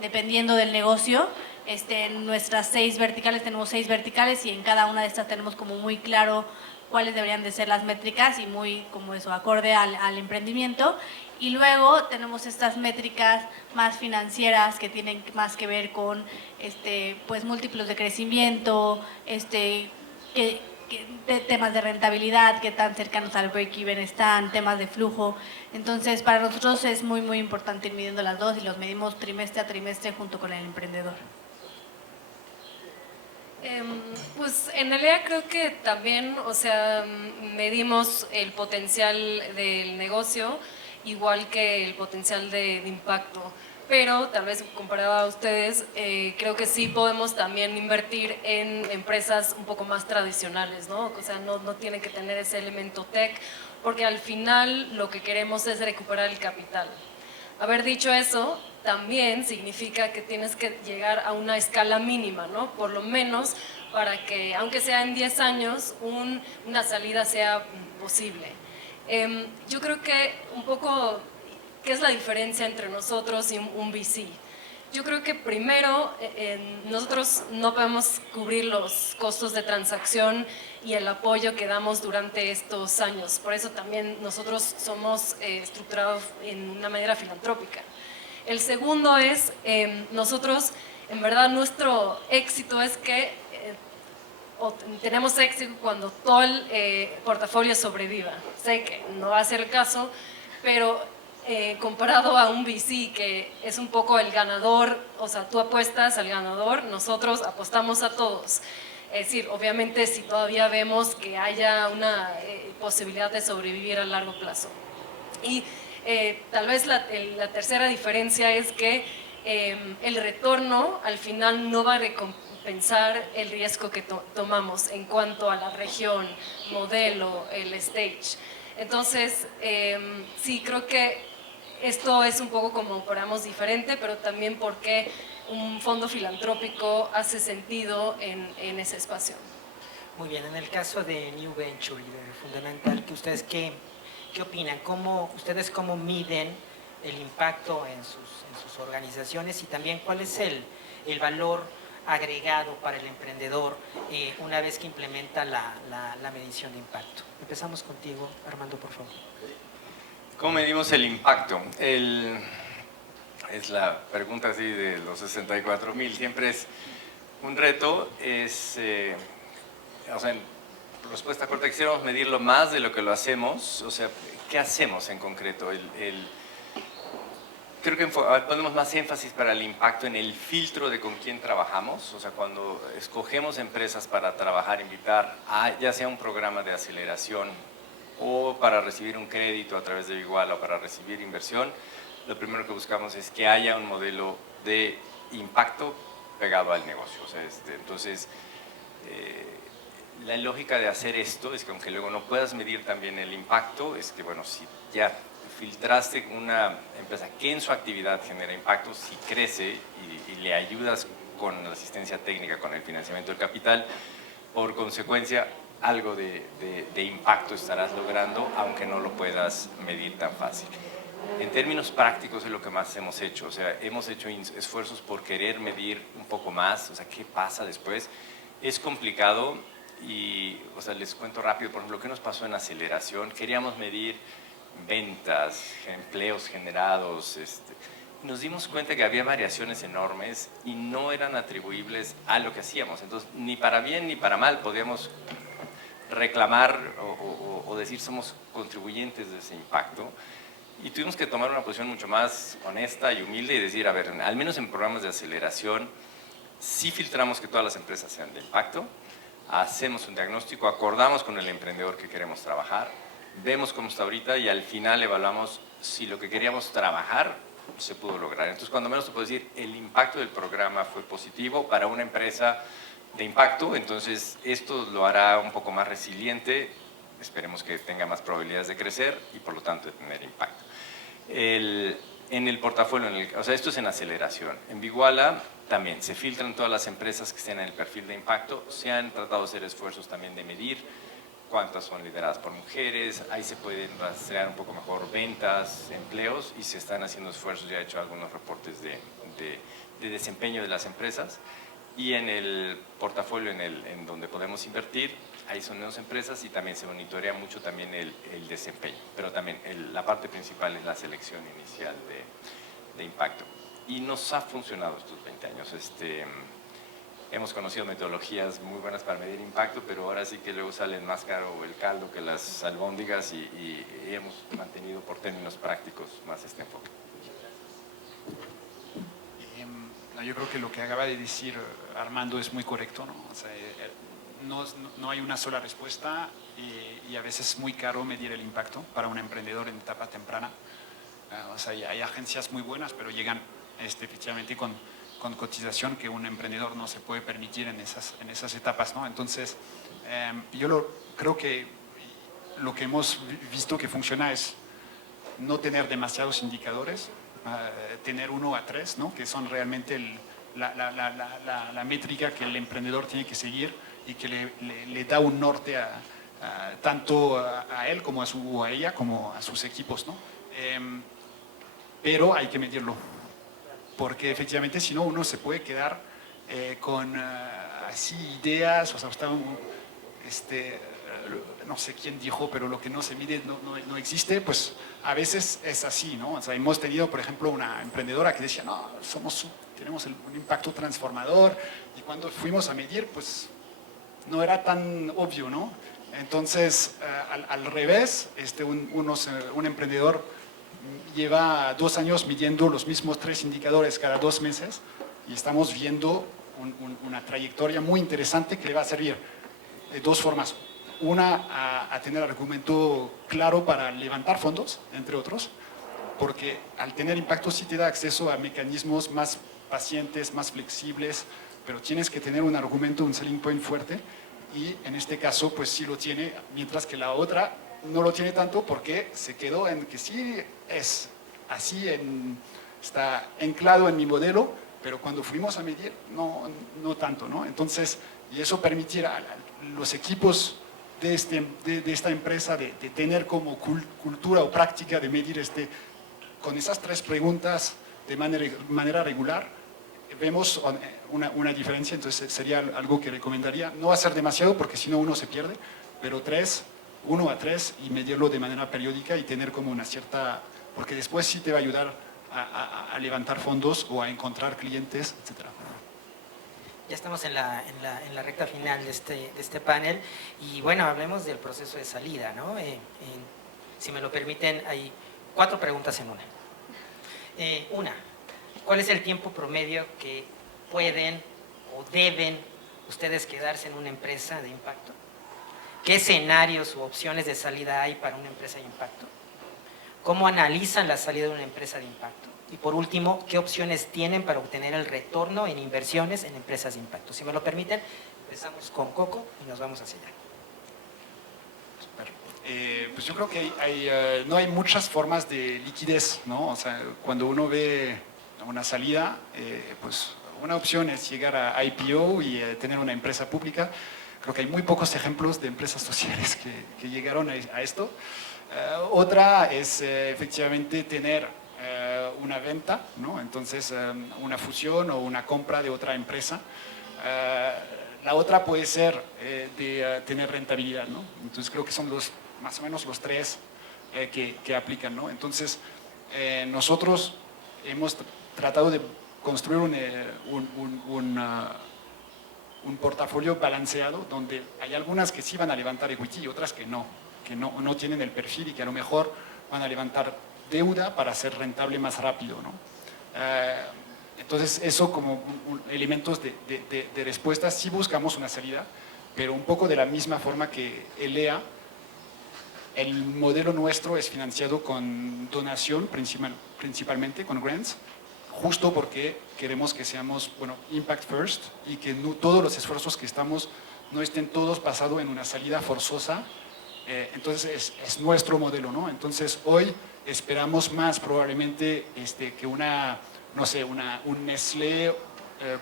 dependiendo del negocio. En nuestras 6 verticales tenemos 6 verticales, y en cada una de estas tenemos como muy claro cuáles deberían de ser las métricas, y muy como eso, acorde al emprendimiento. Y luego tenemos estas métricas más financieras que tienen más que ver con pues múltiplos de crecimiento, temas de rentabilidad, qué tan cercanos al break-even están, temas de flujo. Entonces, para nosotros es muy, muy importante ir midiendo las dos, y los medimos trimestre a trimestre junto con el emprendedor. Pues en realidad creo que también, o sea, medimos el potencial del negocio igual que el potencial de impacto, pero tal vez comparado a ustedes, creo que sí podemos también invertir en empresas un poco más tradicionales, ¿no? O sea, no tiene que tener ese elemento tech, porque al final lo que queremos es recuperar el capital. Haber dicho eso también significa que tienes que llegar a una escala mínima, ¿no? Por lo menos para que, aunque sea en 10 años, una salida sea posible. Yo creo que un poco, ¿qué es la diferencia entre nosotros y un VC? Yo creo que primero, nosotros no podemos cubrir los costos de transacción y el apoyo que damos durante estos años. Por eso también nosotros somos estructurados en una manera filantrópica. El segundo es, nosotros, en verdad, nuestro éxito es que tenemos éxito cuando todo el portafolio sobreviva. Sé que no va a ser el caso, pero comparado a un VC que es un poco el ganador, o sea, tú apuestas al ganador, nosotros apostamos a todos. Es decir, obviamente si todavía vemos que haya una posibilidad de sobrevivir a largo plazo. Y tal vez la tercera diferencia es que el retorno al final no va a recompensar el riesgo que tomamos en cuanto a la región, modelo, el stage. Entonces, sí, creo que esto es un poco como operamos diferente, pero también porque un fondo filantrópico hace sentido en ese espacio. Muy bien, en el caso de New Venture y de Fundamental, ¿ustedes qué opinan? ¿Ustedes cómo miden el impacto en sus organizaciones y también cuál es el valor agregado para el emprendedor una vez que implementa la medición de impacto? Empezamos contigo, Armando, por favor. ¿Cómo medimos el impacto? Es la pregunta así de los 64,000. Siempre es un reto. O sea, en respuesta corta, quisiéramos medirlo más de lo que lo hacemos. O sea, ¿qué hacemos en concreto? Creo que ponemos más énfasis para el impacto en el filtro de con quién trabajamos. O sea, cuando escogemos empresas para trabajar, invitar a ya sea un programa de aceleración o para recibir un crédito a través de Iguala o para recibir inversión, lo primero que buscamos es que haya un modelo de impacto pegado al negocio. O sea, entonces, la lógica de hacer esto es que aunque luego no puedas medir también el impacto, es que, bueno, si ya filtraste una empresa que en su actividad genera impacto, si crece y le ayudas con la asistencia técnica, con el financiamiento del capital, por consecuencia, algo de impacto estarás logrando, aunque no lo puedas medir tan fácil. En términos prácticos es lo que más hemos hecho, o sea, hemos hecho esfuerzos por querer medir un poco más, o sea, qué pasa después. Es complicado y, o sea, les cuento rápido, por ejemplo, ¿qué nos pasó en aceleración? Queríamos medir ventas, empleos generados, nos dimos cuenta que había variaciones enormes y no eran atribuibles a lo que hacíamos, entonces ni para bien ni para mal podíamos reclamar o decir somos contribuyentes de ese impacto, y tuvimos que tomar una posición mucho más honesta y humilde y decir, a ver, al menos en programas de aceleración sí filtramos que todas las empresas sean de impacto, hacemos un diagnóstico, acordamos con el emprendedor que queremos trabajar, vemos cómo está ahorita y al final evaluamos si lo que queríamos trabajar se pudo lograr. Entonces, cuando menos te puedo decir, el impacto del programa fue positivo para una empresa de impacto, entonces esto lo hará un poco más resiliente, esperemos que tenga más probabilidades de crecer y por lo tanto de tener impacto. En el portafolio, o sea, esto es en aceleración. En Iguala también se filtran todas las empresas que estén en el perfil de impacto, se han tratado de hacer esfuerzos también de medir cuántas son lideradas por mujeres, ahí se pueden rastrear un poco mejor ventas, empleos y se están haciendo esfuerzos, ya he hecho algunos reportes de desempeño de las empresas. Y en el portafolio en donde podemos invertir, ahí son menos empresas y también se monitorea mucho también el desempeño, pero también la parte principal es la selección inicial de impacto. Y nos ha funcionado estos 20 años. Hemos conocido metodologías muy buenas para medir impacto, pero ahora sí que luego salen más caro el caldo que las albóndigas y hemos mantenido por términos prácticos más este enfoque. No, yo creo que lo que acaba de decir Armando es muy correcto, ¿no? O sea, no hay una sola respuesta y a veces es muy caro medir el impacto para un emprendedor en etapa temprana. O sea, hay agencias muy buenas, pero llegan efectivamente con cotización que un emprendedor no se puede permitir en esas etapas, ¿no? Entonces, creo que lo que hemos visto que funciona es no tener demasiados indicadores, tener 1 a 3, ¿no? Que son realmente la métrica que el emprendedor tiene que seguir y que le da un norte tanto a él como a ella como a sus equipos, ¿no? Pero hay que medirlo, porque efectivamente si no uno se puede quedar con así ideas, o sea, no sé quién dijo, pero lo que no se mide no existe, pues a veces es así, ¿no? O sea, hemos tenido, por ejemplo, una emprendedora que decía, no, tenemos un impacto transformador, y cuando fuimos a medir, pues no era tan obvio, ¿no? Entonces, al revés, un emprendedor lleva 2 años midiendo los mismos 3 indicadores cada 2 meses y estamos viendo una trayectoria muy interesante que le va a servir de 2 formas. Una, a tener argumento claro para levantar fondos, entre otros, porque al tener impacto sí te da acceso a mecanismos más pacientes, más flexibles, pero tienes que tener un argumento, un selling point fuerte, y en este caso pues sí lo tiene, mientras que la otra no lo tiene tanto porque se quedó en que sí es así, está anclado en mi modelo, pero cuando fuimos a medir no tanto, ¿no? Entonces, y eso permitirá a los equipos de esta empresa de tener como cultura o práctica de medir con esas 3 preguntas de manera regular, vemos una diferencia. Entonces sería algo que recomendaría, no hacer demasiado porque si no uno se pierde, pero 1 a 3 y medirlo de manera periódica y tener como una cierta, porque después sí te va a ayudar a levantar fondos o a encontrar clientes, etcétera. Ya estamos en la recta final de este panel y bueno, hablemos del proceso de salida, ¿no? Si me lo permiten, hay 4 preguntas en una. Una, ¿cuál es el tiempo promedio que pueden o deben ustedes quedarse en una empresa de impacto? ¿Qué escenarios u opciones de salida hay para una empresa de impacto? ¿Cómo analizan la salida de una empresa de impacto? Y por último, ¿qué opciones tienen para obtener el retorno en inversiones en empresas de impacto? Si me lo permiten, empezamos con Coco y nos vamos hacia allá. Pues yo creo que no hay muchas formas de liquidez, ¿no? O sea, cuando uno ve una salida, pues una opción es llegar a IPO y tener una empresa pública. Creo que hay muy pocos ejemplos de empresas sociales que llegaron a esto. Otra es efectivamente tener una venta, ¿no? Entonces una fusión o una compra de otra empresa. La otra puede ser de tener rentabilidad, ¿no? Entonces creo que son más o menos los 3 que aplican, ¿no? Entonces nosotros hemos tratado de construir un portafolio balanceado donde hay algunas que sí van a levantar equity y otras que no tienen el perfil y que a lo mejor van a levantar deuda para ser rentable más rápido, ¿no? Entonces eso como elementos de respuesta. Sí buscamos una salida, pero un poco de la misma forma que ELEA, el modelo nuestro es financiado con donación principalmente, con grants, justo porque queremos que seamos, impact first y que todos los esfuerzos que estamos no estén todos basados en una salida forzosa. Entonces es nuestro modelo, ¿no? Entonces hoy esperamos más probablemente que un Nestlé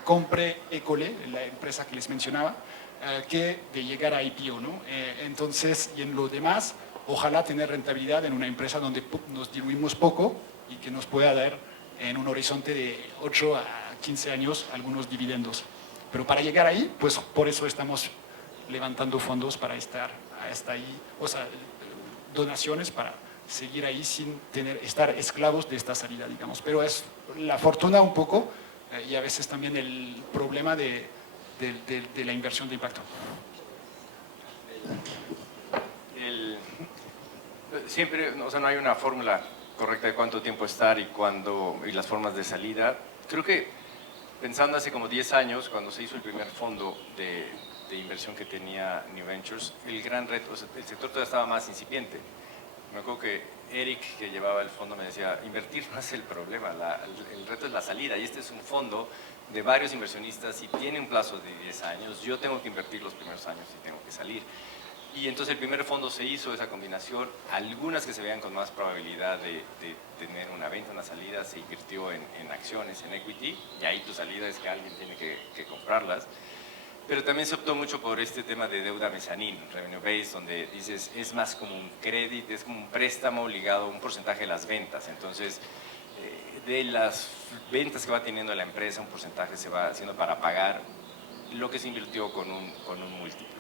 compre Ecole, la empresa que les mencionaba, que de llegar a IPO, ¿no? Entonces, y en lo demás, ojalá tener rentabilidad en una empresa donde nos diluimos poco y que nos pueda dar en un horizonte de 8 a 15 años algunos dividendos. Pero para llegar ahí, pues por eso estamos levantando fondos para estar hasta ahí, o sea, donaciones para seguir ahí sin estar esclavos de esta salida, digamos. Pero es la fortuna un poco y a veces también el problema de la inversión de impacto. Siempre, o sea, no hay una fórmula correcta de cuánto tiempo estar y las formas de salida. Creo que pensando hace como 10 años, cuando se hizo el primer fondo de inversión que tenía New Ventures, el gran reto, o sea, el sector todavía estaba más incipiente. Me acuerdo que Eric, que llevaba el fondo, me decía, invertir no es el problema, el reto es la salida, y este es un fondo de varios inversionistas y tiene un plazo de 10 años, yo tengo que invertir los primeros años y tengo que salir. Y entonces el primer fondo se hizo esa combinación, algunas que se veían con más probabilidad de tener una venta, una salida, se invirtió en acciones, en equity, y ahí tu salida es que alguien tiene que comprarlas. Pero también se optó mucho por este tema de deuda mezzanine, revenue based, donde dices, es más como un crédito, es como un préstamo ligado a un porcentaje de las ventas. Entonces, de las ventas que va teniendo la empresa, un porcentaje se va haciendo para pagar lo que se invirtió con un múltiplo.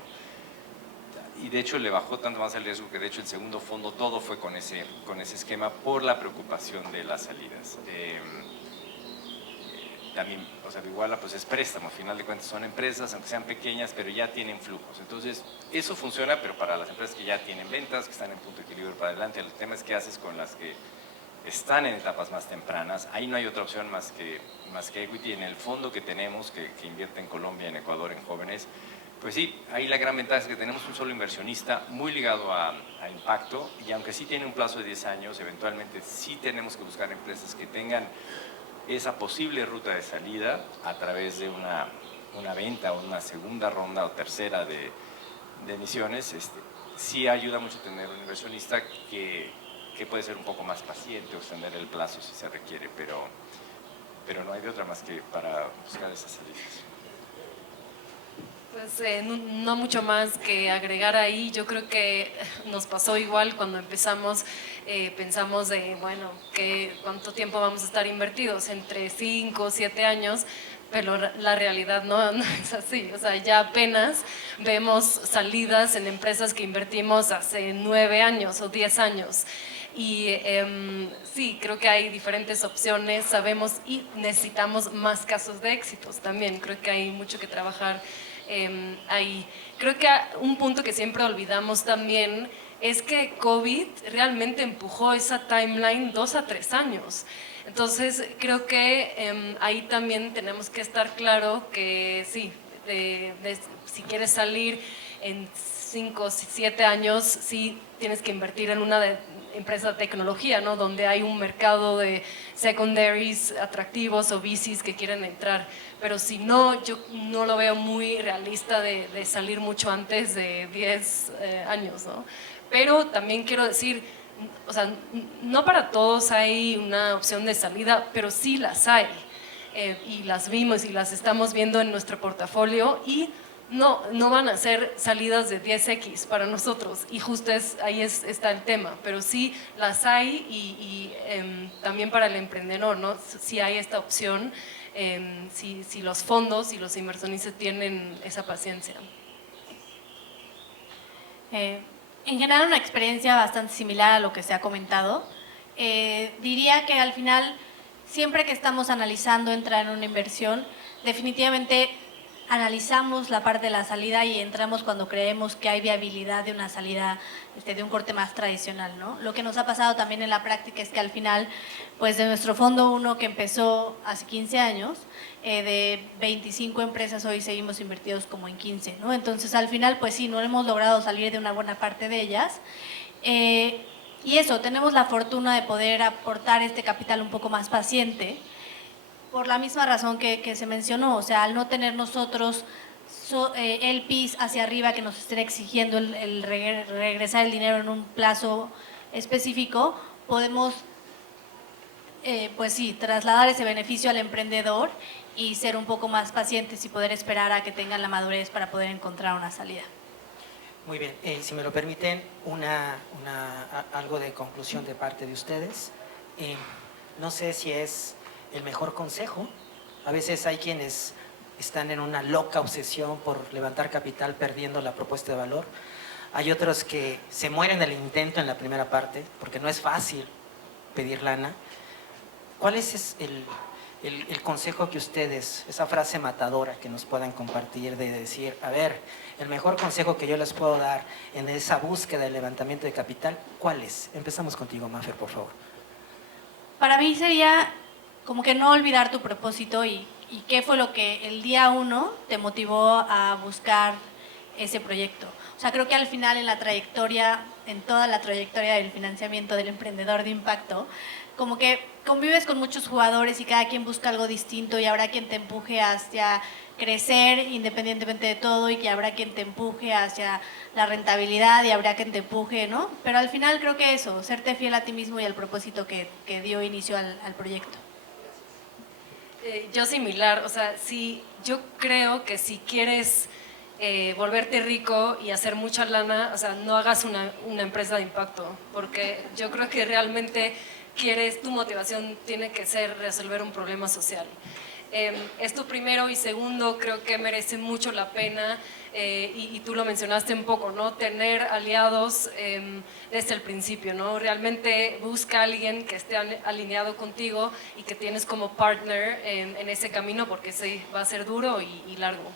Y de hecho le bajó tanto más el riesgo que de hecho el segundo fondo todo fue con ese esquema por la preocupación de las salidas. También, o sea, igual pues es préstamo, al final de cuentas son empresas, aunque sean pequeñas, pero ya tienen flujos. Entonces, eso funciona, pero para las empresas que ya tienen ventas, que están en punto de equilibrio para adelante, el tema es qué haces con las que están en etapas más tempranas. Ahí no hay otra opción más que equity. En el fondo que tenemos, que invierte en Colombia, en Ecuador, en jóvenes, pues sí, ahí la gran ventaja es que tenemos un solo inversionista muy ligado a impacto, y aunque sí tiene un plazo de 10 años, eventualmente sí tenemos que buscar empresas que tengan esa posible ruta de salida a través de una venta o una segunda ronda o tercera de emisiones. Sí ayuda mucho tener un inversionista que puede ser un poco más paciente o extender el plazo si se requiere, pero no hay de otra más que para buscar esas salidas. Pues no mucho más que agregar ahí. Yo creo que nos pasó igual cuando empezamos, pensamos de, bueno, ¿cuánto tiempo vamos a estar invertidos? Entre 5 o 7 años, pero la realidad no es así. O sea, ya apenas vemos salidas en empresas que invertimos hace 9 años o 10 años. Y sí, creo que hay diferentes opciones, sabemos y necesitamos más casos de éxitos también. Creo que hay mucho que trabajar ahí. Creo que un punto que siempre olvidamos también es que COVID realmente empujó esa timeline 2 a 3 años. Entonces creo que ahí también tenemos que estar claro que sí, si quieres salir en 5 o 7 años, sí tienes que invertir en una empresa de tecnología, ¿no? Donde hay un mercado de secondaries atractivos o VCs que quieren entrar. Pero si no, yo no lo veo muy realista de salir mucho antes de 10 años, ¿no? Pero también quiero decir, o sea, no para todos hay una opción de salida, pero sí las hay. Y las vimos y las estamos viendo en nuestro portafolio, y no van a ser salidas de 10x para nosotros, y justo ahí está el tema, pero sí las hay, y también para el emprendedor, ¿no? Sí hay esta opción, si los fondos y los inversionistas tienen esa paciencia. En general, una experiencia bastante similar a lo que se ha comentado. Diría que al final, siempre que estamos analizando entrar en una inversión, definitivamente analizamos la parte de la salida y entramos cuando creemos que hay viabilidad de una salida de un corte más tradicional, ¿no? Lo que nos ha pasado también en la práctica es que al final, pues de nuestro fondo 1 que empezó hace 15 años, de 25 empresas hoy seguimos invertidos como en 15, ¿no? Entonces al final, pues sí, no hemos logrado salir de una buena parte de ellas. Y eso, tenemos la fortuna de poder aportar este capital un poco más paciente, por la misma razón que se mencionó. O sea, al no tener nosotros LPs hacia arriba que nos estén exigiendo el regresar el dinero en un plazo específico, podemos, pues sí, trasladar ese beneficio al emprendedor y ser un poco más pacientes y poder esperar a que tengan la madurez para poder encontrar una salida. Muy bien, si me lo permiten, algo de conclusión de parte de ustedes. No sé si es el mejor consejo. A veces hay quienes están en una loca obsesión por levantar capital perdiendo la propuesta de valor. Hay otros que se mueren del intento en la primera parte porque no es fácil pedir lana. ¿Cuál es el consejo que ustedes, esa frase matadora que nos puedan compartir de decir, a ver, el mejor consejo que yo les puedo dar en esa búsqueda de levantamiento de capital, ¿cuál es? Empezamos contigo, Mafer, por favor. Para mí sería como que no olvidar tu propósito y ¿Y qué fue lo que el día 1 te motivó a buscar ese proyecto? O sea, creo que al final en toda la trayectoria del financiamiento del emprendedor de impacto, como que convives con muchos jugadores y cada quien busca algo distinto y habrá quien te empuje hacia crecer independientemente de todo y que habrá quien te empuje hacia la rentabilidad y habrá quien te empuje, ¿no? Pero al final creo que eso, serte fiel a ti mismo y al propósito que dio inicio al proyecto. Yo similar, o sea, yo creo que si quieres volverte rico y hacer mucha lana, o sea, no hagas una empresa de impacto, porque yo creo que realmente tu motivación tiene que ser resolver un problema social. Esto primero, y segundo, creo que merece mucho la pena, y tú lo mencionaste un poco, ¿no? Tener aliados desde el principio, ¿no? Realmente busca a alguien que esté alineado contigo y que tienes como partner en ese camino, porque sí, va a ser duro y largo.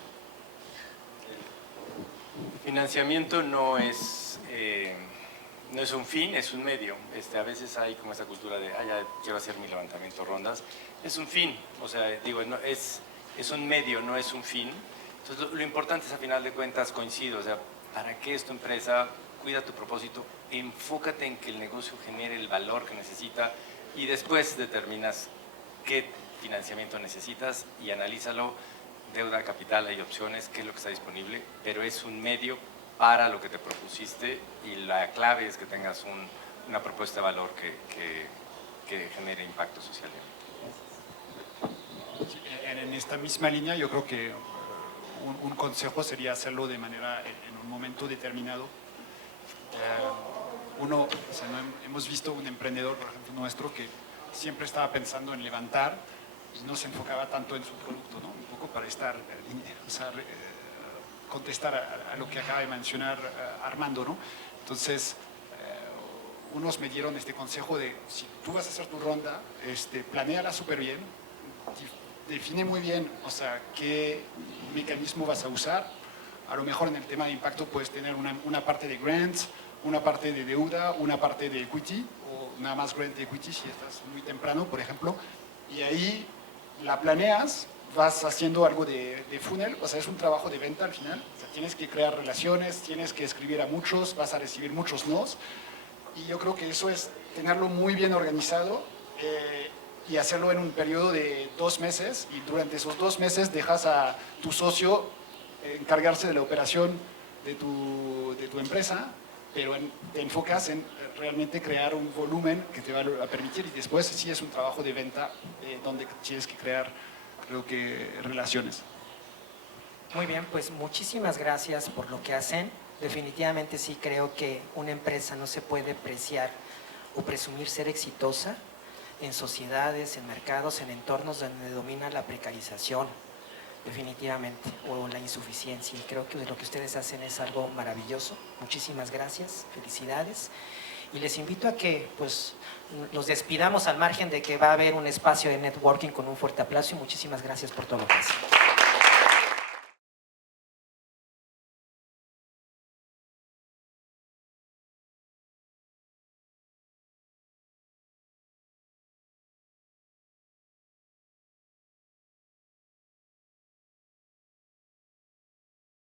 El financiamiento no es un fin, es un medio. A veces hay como esa cultura de, ya quiero hacer mi levantamiento rondas. Es un fin, o sea, digo, no, es un medio, no es un fin. Entonces, lo importante es, a final de cuentas, coincido, o sea, ¿para qué es tu empresa? Cuida tu propósito, enfócate en que el negocio genere el valor que necesita y después determinas qué financiamiento necesitas y analízalo. Deuda, capital, hay opciones, qué es lo que está disponible, pero es un medio para lo que te propusiste y la clave es que tengas una propuesta de valor que genere impacto social. En esta misma línea, yo creo que un consejo sería hacerlo de manera, en un momento determinado. Hemos visto un emprendedor, por ejemplo, nuestro, que siempre estaba pensando en levantar y no se enfocaba tanto en su producto, ¿no? Un poco para contestar a lo que acaba de mencionar Armando, ¿no? Entonces, unos me dieron este consejo de, si tú vas a hacer tu ronda, planéala súper bien, define muy bien, o sea, qué mecanismo vas a usar. A lo mejor en el tema de impacto puedes tener una parte de grants, una parte de deuda, una parte de equity, o nada más grant equity si estás muy temprano, por ejemplo, y ahí la planeas, vas haciendo algo de funnel, o sea, es un trabajo de venta al final, o sea, tienes que crear relaciones, tienes que escribir a muchos, vas a recibir muchos nos, y yo creo que eso es tenerlo muy bien organizado y hacerlo en un periodo de 2 meses, y durante esos 2 meses dejas a tu socio encargarse de la operación de tu empresa, pero te enfocas en realmente crear un volumen que te va a permitir, y después sí es un trabajo de venta donde tienes que crear, creo que, relaciones. Muy bien, pues muchísimas gracias por lo que hacen. Definitivamente sí creo que una empresa no se puede preciar o presumir ser exitosa en sociedades, en mercados, en entornos donde domina la precarización, definitivamente, o la insuficiencia. Y creo que lo que ustedes hacen es algo maravilloso. Muchísimas gracias, felicidades. Y les invito a que pues, nos despidamos al margen de que va a haber un espacio de networking con un fuerte aplauso, y muchísimas gracias por todo lo que hacen.